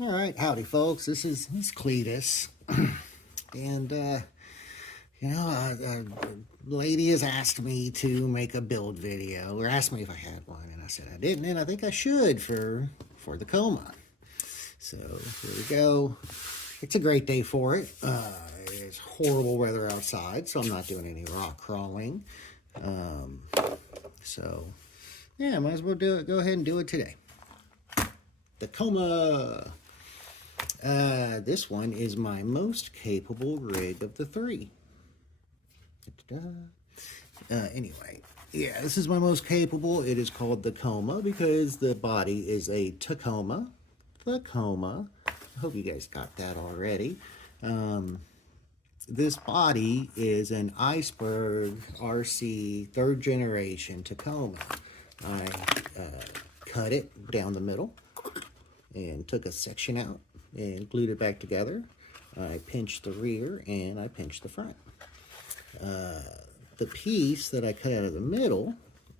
All right, howdy, folks. This is Cletus, and a lady has asked me to make a build video, or asked me if I had one, and I said I didn't, and I think I should for the Coma. So here we go. It's a great day for it. It's horrible weather outside, so I'm not doing any rock crawling. So yeah, might as well do it. Go ahead and do it today. The Coma. This one is my most capable rig of the three. Anyway, yeah, this is my most capable. It is called the Coma because the body is a Tacoma. The Coma. I hope you guys got that already. This body is an Iceberg RC 3rd generation Tacoma. I cut it down the middle and took a section out and glued it back together. I pinched the rear and I pinched the front. The piece that I cut out of the middle,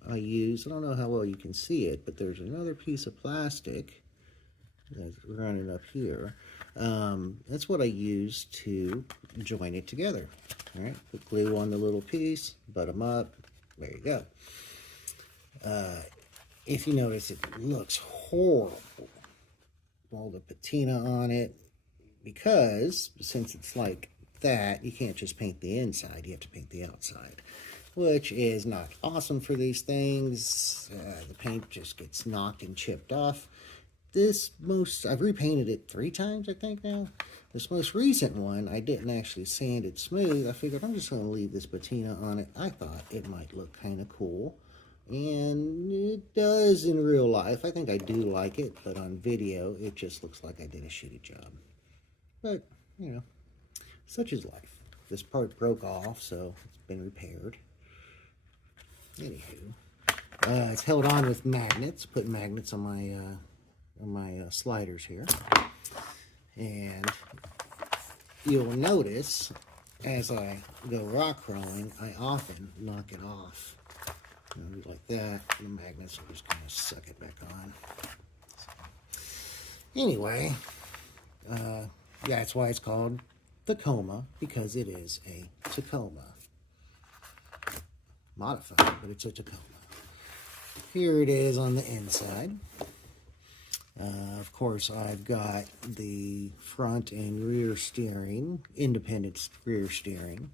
I don't know how well you can see it, but there's another piece of plastic that's running up here. That's what I used to join it together. All right, put glue on the little piece, butt them up, there you go. If you notice, it looks horrible. All the patina on it, because since it's like that, you can't just paint the inside, you have to paint the outside, which is not awesome for these things. The paint just gets knocked and chipped off. I've repainted it 3 times, I think now. This most recent one, I didn't actually sand it smooth. I figured I'm just going to leave this patina on it. I thought it might look kind of cool. And it does in real life. I think I do like it, but on video, it just looks like I did a shitty job. But, such is life. This part broke off, so it's been repaired. Anywho, it's held on with magnets. Put magnets on my sliders here. And you'll notice, as I go rock crawling, I often knock it off. Like that, the magnets will just kind of suck it back on. Anyway, yeah, that's why it's called the Coma, because it is a Tacoma. Modified, but it's a Tacoma. Here it is on the inside. Of course, I've got the front and rear steering, independent rear steering.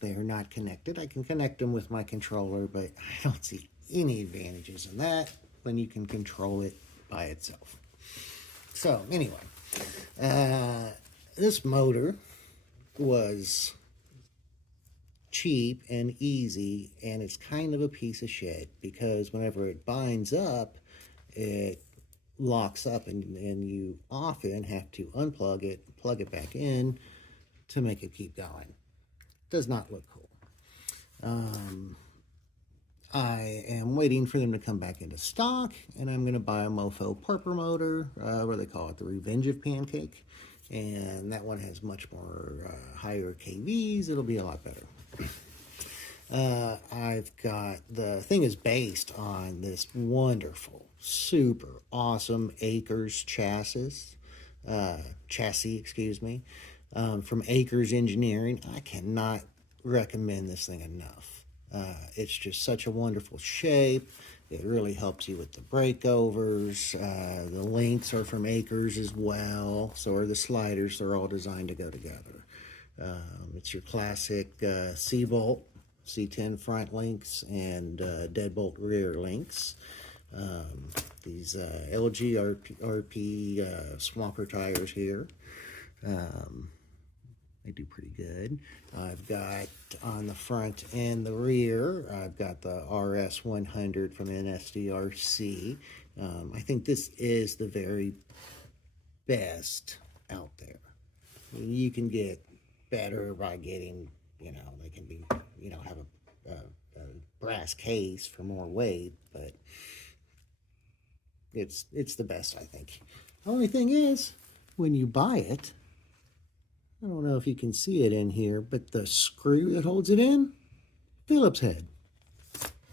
They are not connected. I can connect them with my controller, but I don't see any advantages in that when you can control it by itself. So anyway, this motor was cheap and easy, and it's kind of a piece of shit because whenever it binds up, it locks up, and you often have to unplug it, plug it back in to make it keep going. Does not look cool. I am waiting for them to come back into stock, and I'm going to buy a Mofo Purper motor, what they call it, the Revenge of Pancake, and that one has much more higher KVs. It'll be a lot better. I've got, the thing is based on this wonderful, super awesome Acres chassis, excuse me. From Acres Engineering. I cannot recommend this thing enough. It's just such a wonderful shape. It really helps you with the breakovers. The links are from Acres as well. So are the sliders. They're all designed to go together. It's your classic C-bolt, C10 front links, and deadbolt rear links. These LG RP Swamper tires here. They do pretty good. I've got on the front and the rear, I've got the RS100 from NSDRC. I think this is the very best out there. You can get better by getting, they can be, have a brass case for more weight, but it's the best, I think. The only thing is, when you buy it, I don't know if you can see it in here, but the screw that holds it in, Phillips head.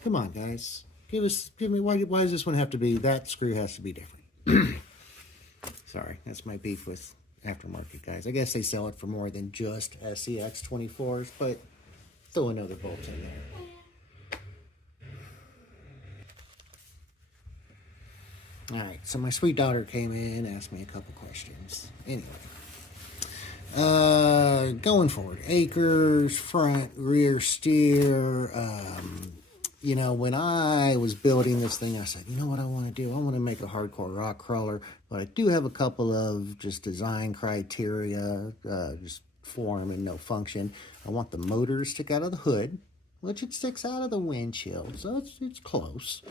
Come on, guys. Give me, why does this one have to be, that screw has to be different. Sorry, that's my beef with aftermarket guys. I guess they sell it for more than just SCX 24s, but throw another bolt in there. All right, so my sweet daughter came in, asked me a couple questions. Anyway, going forward, acres, front, rear steer. You know, when I was building this thing, I said, you know what I want to do? I want to make a hardcore rock crawler, but I do have a couple of just design criteria, just form and no function. I want the motor to stick out of the hood, which it sticks out of the windshield, so it's close.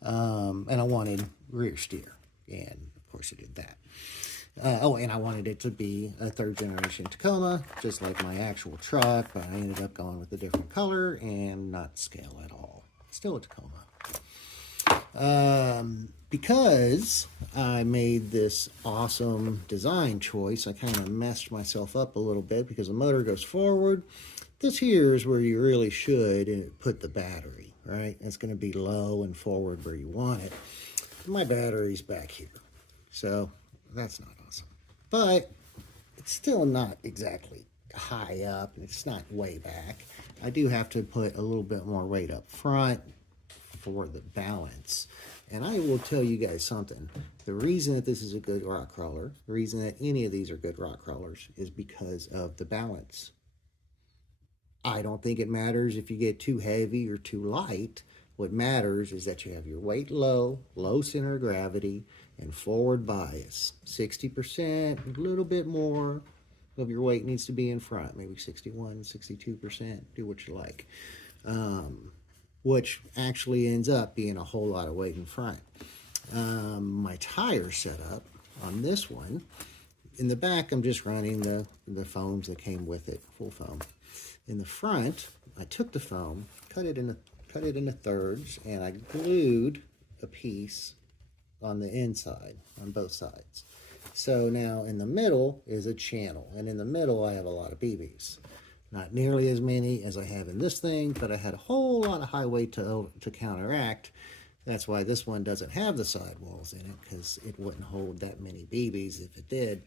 And I wanted rear steer, and of course I did that. Oh, and I wanted it to be a third generation Tacoma, just like my actual truck, but I ended up going with a different color and not scale at all. Still a Tacoma. Because I made this awesome design choice, I kind of messed myself up a little bit because the motor goes forward. This here is where you really should put the battery, right? It's going to be low and forward where you want it. My battery's back here, so that's not awesome. But it's still not exactly high up, and it's not way back. I do have to put a little bit more weight up front for the balance. And I will tell you guys something. The reason that this is a good rock crawler, the reason that any of these are good rock crawlers, is because of the balance. I don't think it matters if you get too heavy or too light. What matters is that you have your weight low, low center of gravity, and forward bias. 60%, a little bit more of your weight needs to be in front, maybe 61, 62%, do what you like. Which actually ends up being a whole lot of weight in front. My tire setup on this one, in the back I'm just running the foams that came with it, full foam. In the front, I took the foam, cut it into thirds, and I glued a piece on the inside, on both sides. So now in the middle is a channel, and in the middle I have a lot of BBs. Not nearly as many as I have in this thing, but I had a whole lot of high weight to counteract. That's why this one doesn't have the sidewalls in it, because it wouldn't hold that many BBs if it did.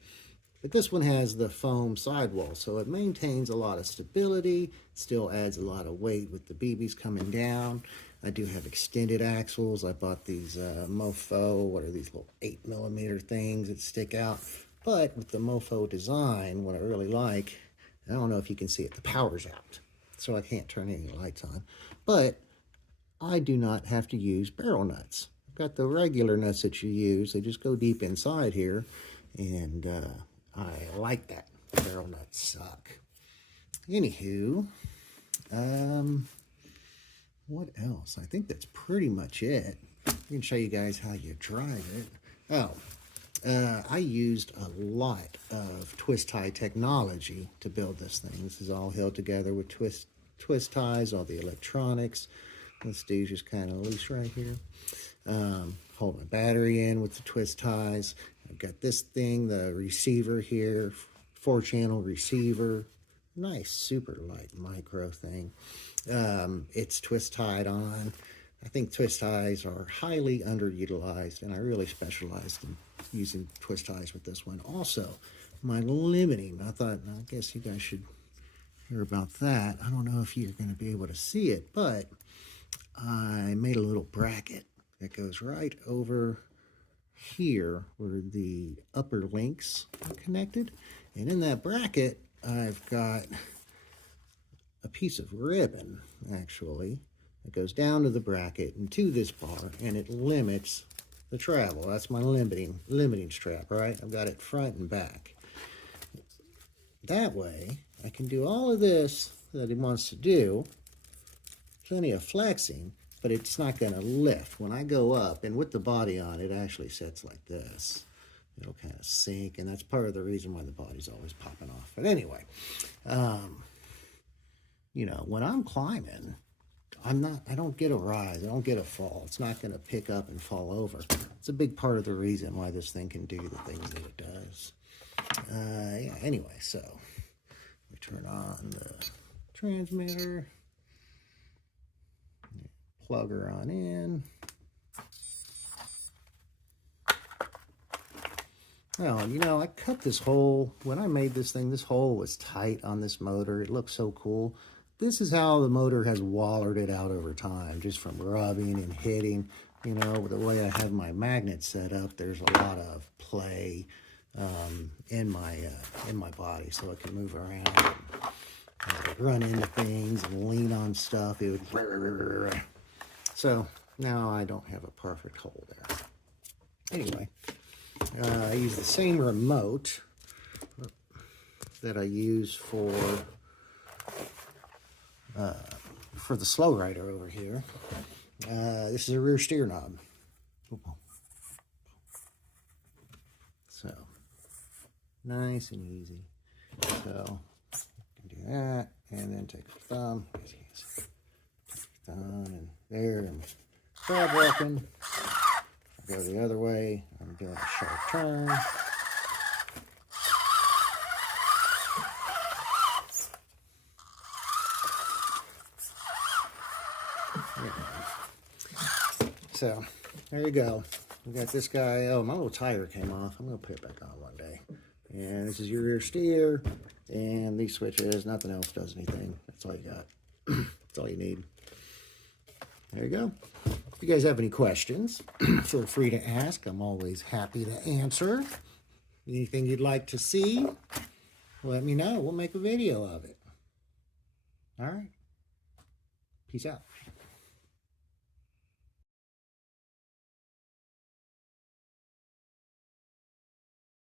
But this one has the foam sidewall, so it maintains a lot of stability, still adds a lot of weight with the BBs coming down. I do have extended axles. I bought these Mofo, what are these little 8mm things that stick out. But with the Mofo design, what I really like, I don't know if you can see it, the power's out, so I can't turn any lights on. But I do not have to use barrel nuts. I've got the regular nuts that you use. They just go deep inside here, and I like that. Barrel nuts suck. Anywho, what else? I think that's pretty much it. I can show you guys how you drive it. Oh, I used a lot of twist tie technology to build this thing. This is all held together with twist ties, all the electronics. This dude's just kind of loose right here. Hold my battery in with the twist ties. I've got this thing, the receiver here, 4-channel receiver. Nice, super light micro thing. It's twist tied on. I think twist ties are highly underutilized, and I really specialized in using twist ties with this one. Also, my limiting, I thought, I guess you guys should hear about that. I don't know if you're going to be able to see it, but I made a little bracket that goes right over here where the upper links are connected. And in that bracket, I've got a piece of ribbon, actually, that goes down to the bracket and to this bar, and it limits the travel. That's my limiting strap, right? I've got it front and back. That way, I can do all of this that it wants to do, plenty of flexing, but it's not going to lift. When I go up, and with the body on, it actually sits like this. It'll kind of sink, and that's part of the reason why the body's always popping off. But anyway, you know, when I'm climbing, I don't get a rise, I don't get a fall. It's not going to pick up and fall over. It's a big part of the reason why this thing can do the things that it does. Yeah, anyway, so we turn on the transmitter, plug her on in. Well, you know, I cut this hole. When I made this thing, this hole was tight on this motor. It looks so cool. This is how the motor has wallered it out over time, just from rubbing and hitting. You know, the way I have my magnet set up, there's a lot of play in my body, so I can move around and run into things and lean on stuff. It would... So now I don't have a perfect hole there. Anyway, I use the same remote that I use for the slow rider over here. This is a rear steer knob. So, nice and easy. So, you can do that, and then take the thumb, and there, and grab walking. Go the other way. I'm doing a sharp turn. So, there you go. We got this guy. Oh, my little tire came off. I'm going to put it back on one day. And this is your rear steer. And these switches. Nothing else does anything. That's all you got. That's all you need. There you go. If you guys have any questions, feel free to ask. I'm always happy to answer. Anything you'd like to see, let me know. We'll make a video of it. All right. Peace out.